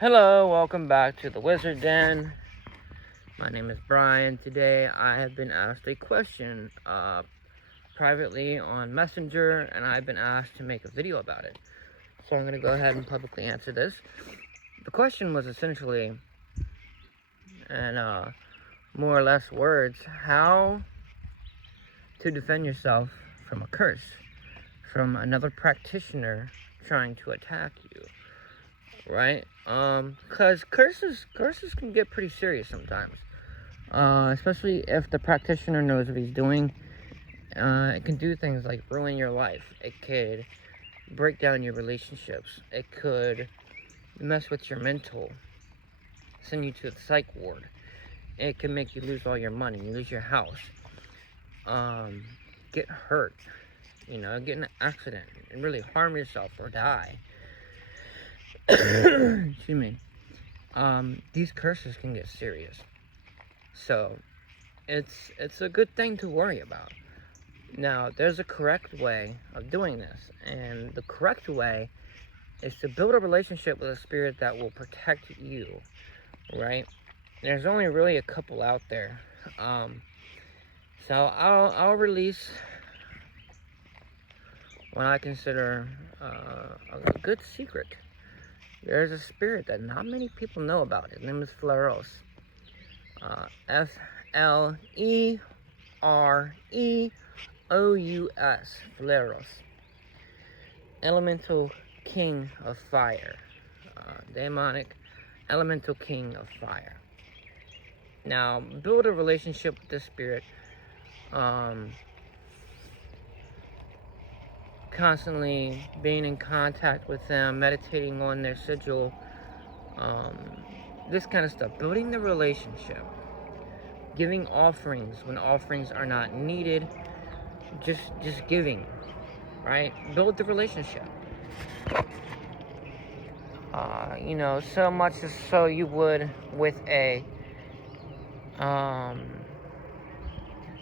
Hello, welcome back to the Wizard Den. My name is Brian. Today I have been asked a question privately on Messenger, and I've been asked to make a video about it. So I'm going to go ahead and publicly answer this. The question was essentially, in more or less words, how to defend yourself from a curse, from another practitioner trying to attack you. Right? Because curses can get pretty serious sometimes. Especially if the practitioner knows what he's doing. It can do things like ruin your life. It could break down your relationships. It could mess with your mental, send you to the psych ward. It can make you lose all your money, lose your house, get hurt, get in an accident and really harm yourself or die. Excuse me. These curses can get serious. So, it's a good thing to worry about. Now, there's a correct way of doing this, and the correct way is to build a relationship with a spirit that will protect you, right? There's only really a couple out there. So I'll release what I consider a good secret. There's a spirit that not many people know about. His name is Fleros. F-L-E-R-E-O-U-S. Fleros. Elemental king of fire. Demonic elemental king of fire. Now, build a relationship with this spirit. Constantly being in contact with them, meditating on their sigil, this kind of stuff. Building the relationship, giving offerings when offerings are not needed, just giving, right? Build the relationship. So much as so you would with as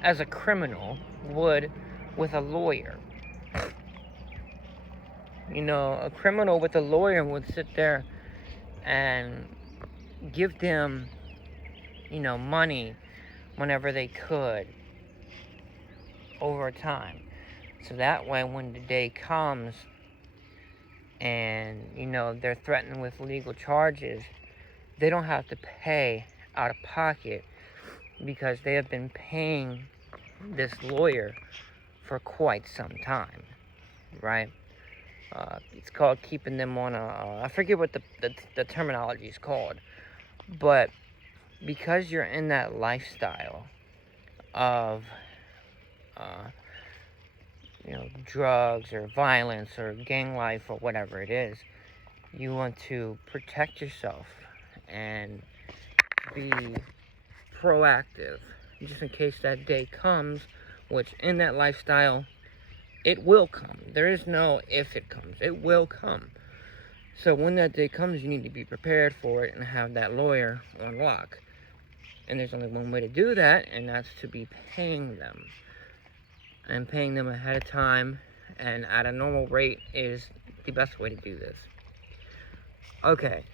a criminal would with a lawyer. A criminal with a lawyer would sit there and give them, money whenever they could over time. So that way, when the day comes and, they're threatened with legal charges, they don't have to pay out of pocket because they have been paying this lawyer for quite some time, right? It's called keeping them on I forget what the terminology is called, but because you're in that lifestyle of, drugs or violence or gang life or whatever it is, you want to protect yourself and be proactive just in case that day comes, which in that lifestyle, it will come. There is no if it comes. It will come. So when that day comes, you need to be prepared for it and have that lawyer on lock. And there's only one way to do that, and that's to be paying them. And paying them ahead of time and at a normal rate is the best way to do this. Okay.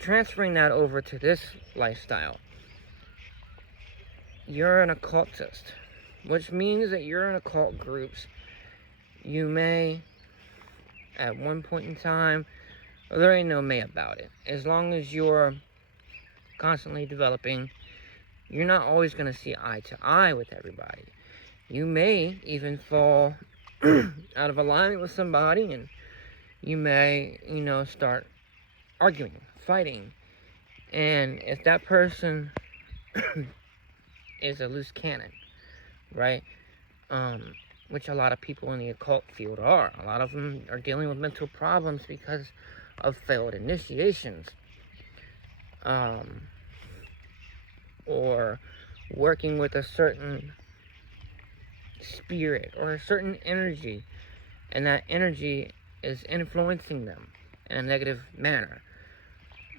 Transferring that over to this lifestyle. You're an occultist, which means that you're in occult groups. You may, at one point in time, there ain't no may about it. As long as you're constantly developing, you're not always going to see eye to eye with everybody. You may even fall out of alignment with somebody, and you may, start arguing, fighting. And if that person is a loose cannon, right? Which a lot of people in the occult field are. A lot of them are dealing with mental problems because of failed initiations. Or working with a certain spirit or a certain energy, and that energy is influencing them in a negative manner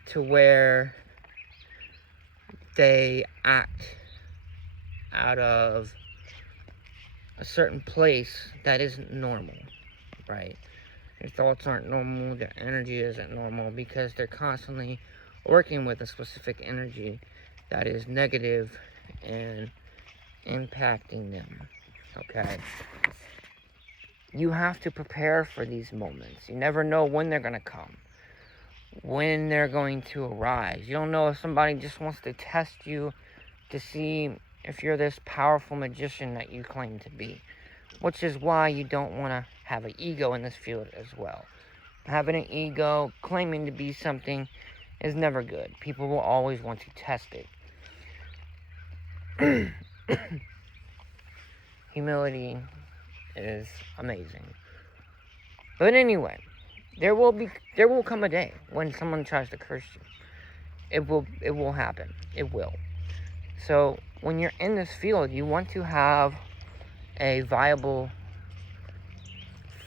to where they act out of a certain place that isn't normal, right? Their thoughts aren't normal, their energy isn't normal, because they're constantly working with a specific energy that is negative and impacting them. Okay? You have to prepare for these moments. You never know when they're going to come, when they're going to arise. You don't know if somebody just wants to test you to see if you're this powerful magician that you claim to be. Which is why you don't want to have an ego in this field as well. Having an ego, claiming to be something, is never good. People will always want to test it. Humility is amazing. But anyway, there will come a day when someone tries to curse you. It will happen. It will. So when you're in this field, you want to have a viable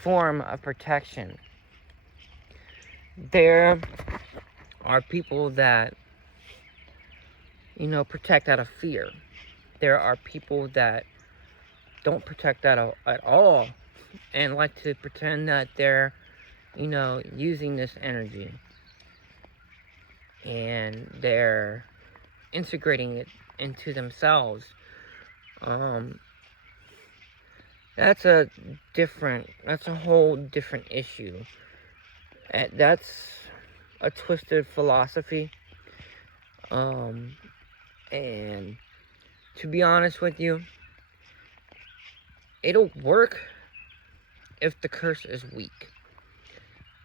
form of protection. There are people that, protect out of fear. There are people that don't protect that at all and like to pretend that they're, using this energy and they're integrating it into themselves. That's a whole different issue. That's a twisted philosophy. And to be honest with you, it'll work if the curse is weak.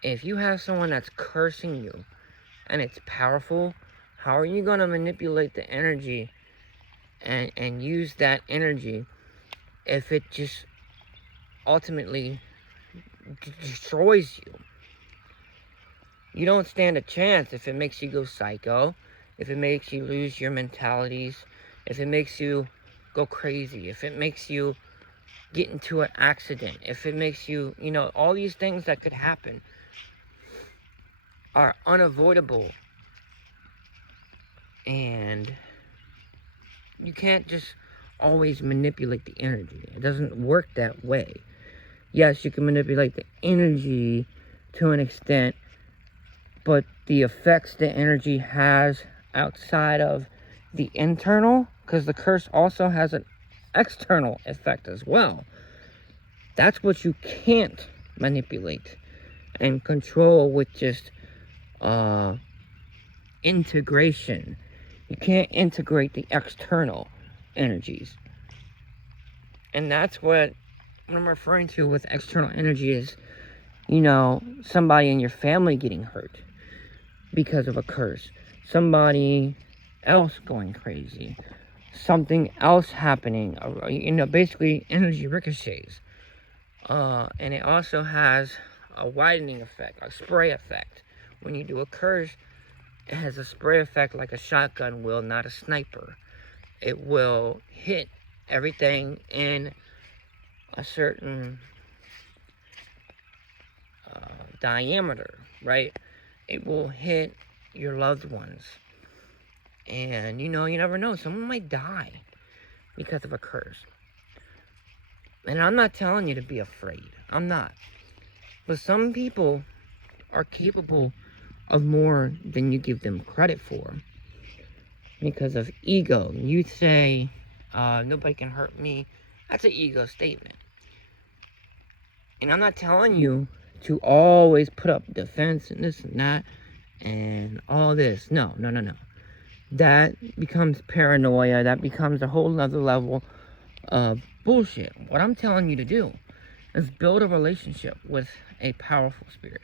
If you have someone that's cursing you and it's powerful, how are you going to manipulate the energy and use that energy if it just ultimately destroys you? You don't stand a chance if it makes you go psycho, if it makes you lose your mentalities, if it makes you go crazy, if it makes you get into an accident, if it makes you, all these things that could happen are unavoidable. And you can't just always manipulate the energy. It doesn't work that way. Yes, you can manipulate the energy to an extent, but the effects the energy has outside of the internal, because the curse also has an external effect as well. That's what you can't manipulate and control with just integration. You can't integrate the external energies. And that's what I'm referring to with external energy is, somebody in your family getting hurt because of a curse. Somebody else going crazy. Something else happening. Basically energy ricochets. And it also has a widening effect, a spray effect. When you do a curse, it has a spray effect like a shotgun will, not a sniper. It will hit everything in a certain diameter, right? It will hit your loved ones. And, you never know. Someone might die because of a curse. And I'm not telling you to be afraid. I'm not. But some people are capable of more than you give them credit for. Because of ego. You say, nobody can hurt me. That's an ego statement. And I'm not telling you to always put up defense and this and that and all this. No. That becomes paranoia. That becomes a whole nother level of bullshit. What I'm telling you to do is build a relationship with a powerful spirit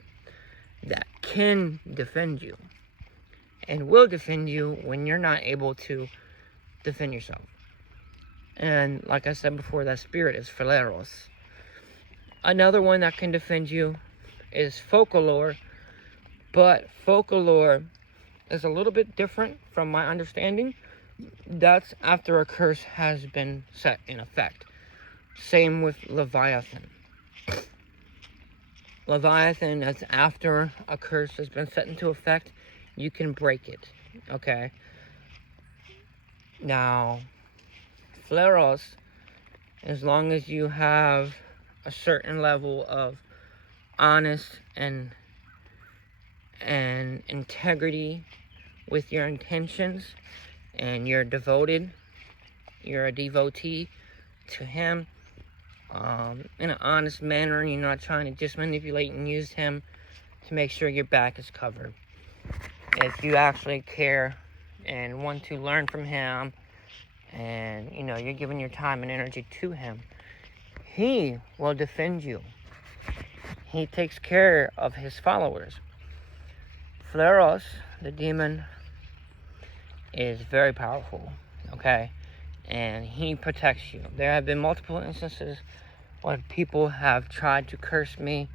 that can defend you and will defend you when you're not able to defend yourself. And like I said before, that spirit is Phileros. Another one that can defend you is Focalor, but Focalor is a little bit different from my understanding. That's after a curse has been set in effect. Same with Leviathan. Leviathan, that's after a curse has been set into effect. You can break it, okay? Now, Phileros, as long as you have a certain level of honest and integrity with your intentions, and you're a devotee to him, in an honest manner. You're not trying to just manipulate and use him to make sure your back is covered. If you actually care and want to learn from him, and you're giving your time and energy to him, he will defend you. He takes care of his followers. Phleros, the demon, is very powerful, okay? And he protects you. There have been multiple instances when people have tried to curse me,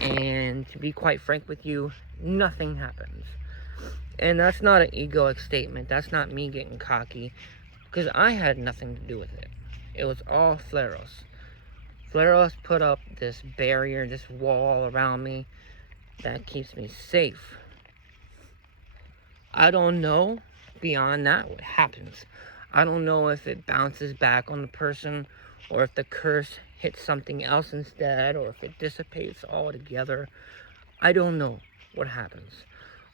and to be quite frank with you, nothing happens. And that's not an egoic statement. That's not me getting cocky, because I had nothing to do with it. It was all Phleros. Phleros put up this barrier, this wall around me that keeps me safe. I don't know beyond that what happens. I don't know if it bounces back on the person, or if the curse hits something else instead, or if it dissipates altogether. I don't know what happens.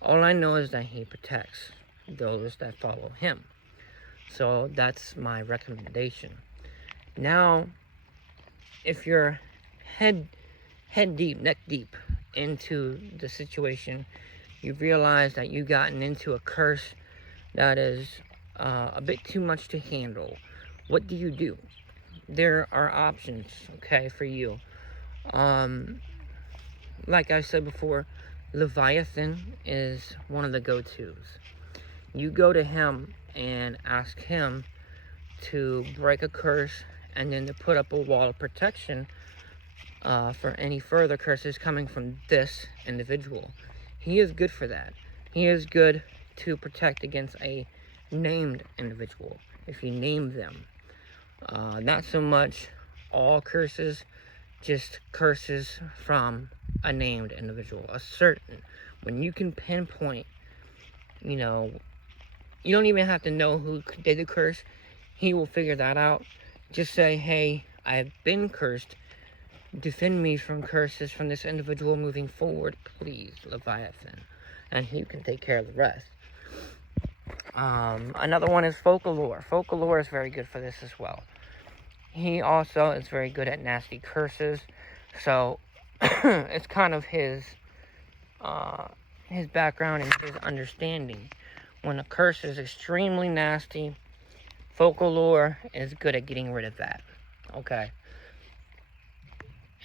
All I know is that he protects those that follow him. So that's my recommendation. Now, if you're head deep, neck deep into the situation, you realize that you've gotten into a curse that is a bit too much to handle. What do you do? There are options, okay, for you. Like I said before, Leviathan is one of the go-tos. You go to him and ask him to break a curse, and then to put up a wall of protection for any further curses coming from this individual. He is good for that. He is good to protect against a named individual, if you name them. Not so much all curses, just curses from a named individual, a certain. When you can pinpoint, you don't even have to know who did the curse. He will figure that out. Just say, hey, I have been cursed. Defend me from curses from this individual moving forward, please, Leviathan. And he can take care of the rest. Another one is Focalore. Focalore is very good for this as well. He also is very good at nasty curses. So, it's kind of his background and his understanding. When a curse is extremely nasty, Focalore is good at getting rid of that. Okay.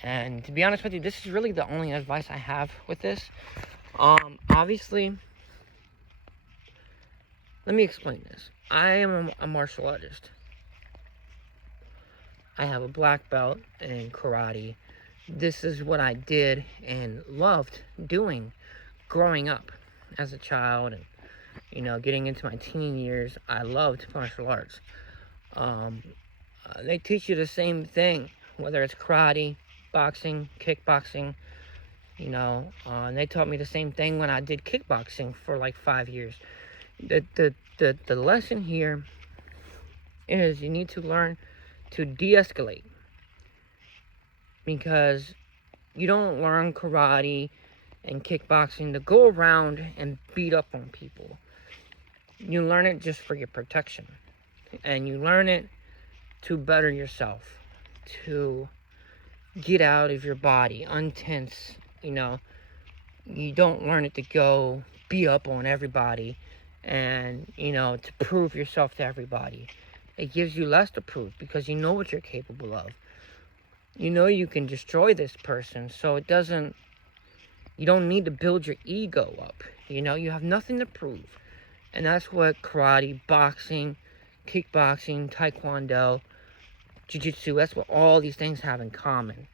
And to be honest with you, this is really the only advice I have with this. Obviously, let me explain this. I am a martial artist. I have a black belt in karate. This is what I did and loved doing growing up as a child, and getting into my teen years. I loved martial arts. They teach you the same thing, whether it's karate, boxing, kickboxing. And they taught me the same thing when I did kickboxing for like 5 years. The lesson here is you need to learn to de-escalate, because you don't learn karate and kickboxing to go around and beat up on people. You learn it just for your protection, and you learn it to better yourself, to get out of your body, untense. You don't learn it to go beat up on everybody and to prove yourself to everybody. It gives you less to prove, because you know what you're capable of. You can destroy this person, so you don't need to build your ego up. You have nothing to prove. And that's what karate, boxing, kickboxing, taekwondo, jiu-jitsu, that's what all these things have in common.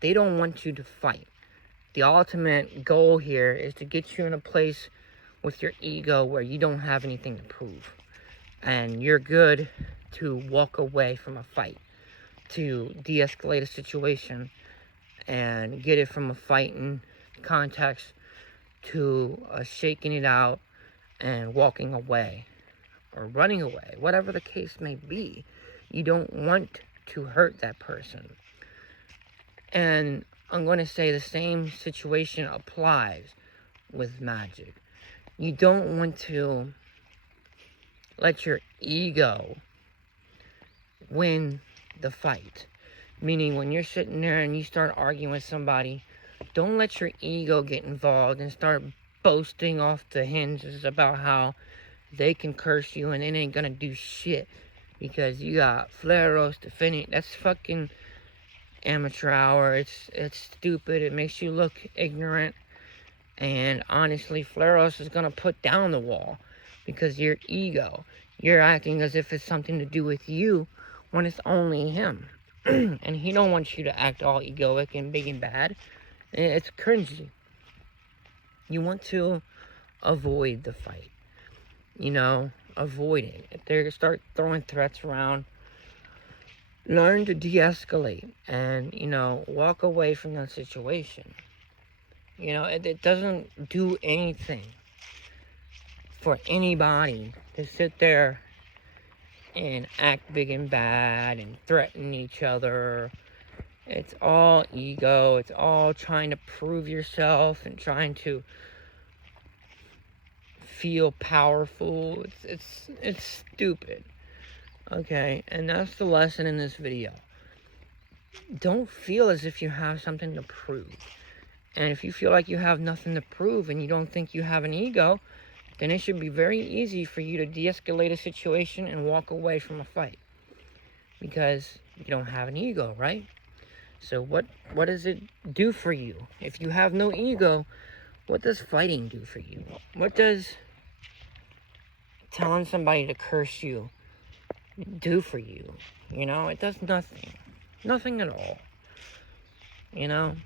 They don't want you to fight. The ultimate goal here is to get you in a place with your ego where you don't have anything to prove. And you're good to walk away from a fight, to de-escalate a situation and get it from a fighting context to shaking it out and walking away or running away, whatever the case may be. You don't want to hurt that person. And I'm going to say the same situation applies with magic. You don't want to let your ego win the fight. Meaning, when you're sitting there and you start arguing with somebody, don't let your ego get involved and start boasting off the hinges about how they can curse you and it ain't gonna do shit because you got Flareos defending. That's fucking amateur hour. It's stupid. It makes you look ignorant. And honestly, Flareos is gonna put down the wall because your ego. You're acting as if it's something to do with you when it's only him. And he don't want you to act all egoic and big and bad. It's cringy. You want to avoid the fight. You know, avoid it. If they start throwing threats around, learn to de-escalate and, you know, walk away from that situation. You know, it doesn't do anything for anybody to sit there and act big and bad and threaten each other. It's all ego. It's all trying to prove yourself and trying to feel powerful. It's stupid. Okay, and that's the lesson in this video. Don't feel as if you have something to prove. And if you feel like you have nothing to prove and you don't think you have an ego, then it should be very easy for you to de-escalate a situation and walk away from a fight. Because you don't have an ego, right? So what does it do for you? If you have no ego, what does fighting do for you? What does telling somebody to curse you do for you? You know, it does nothing. Nothing at all. You know?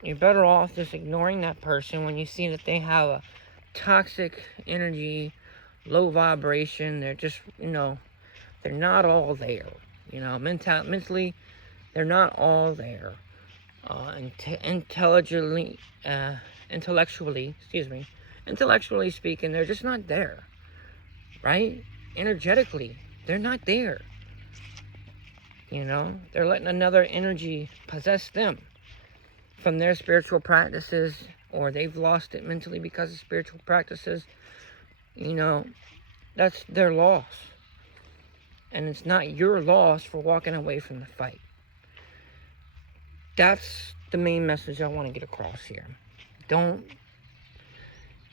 You're better off just ignoring that person when you see that they have a toxic energy, low vibration. They're just, you know, they're not all there. You know, mentally, they're not all there. Intellectually speaking, they're just not there. Right? Energetically, they're not there. You know, they're letting another energy possess them from their spiritual practices, or they've lost it mentally because of spiritual practices. You know, that's their loss. And it's not your loss for walking away from the fight. That's the main message I want to get across here. Don't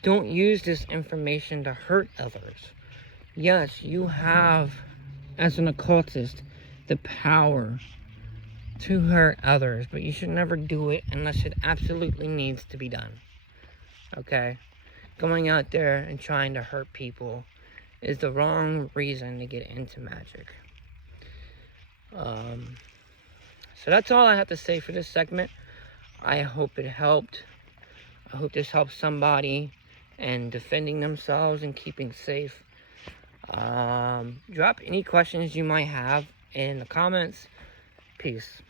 use this information to hurt others. Yes, you have, as an occultist, the power to hurt others, but you should never do it unless it absolutely needs to be done. Okay? Going out there and trying to hurt people is the wrong reason to get into magic. So that's all I have to say for this segment. I hope it helped. I hope this helps somebody in defending themselves and keeping safe. Drop any questions you might have in the comments. Peace.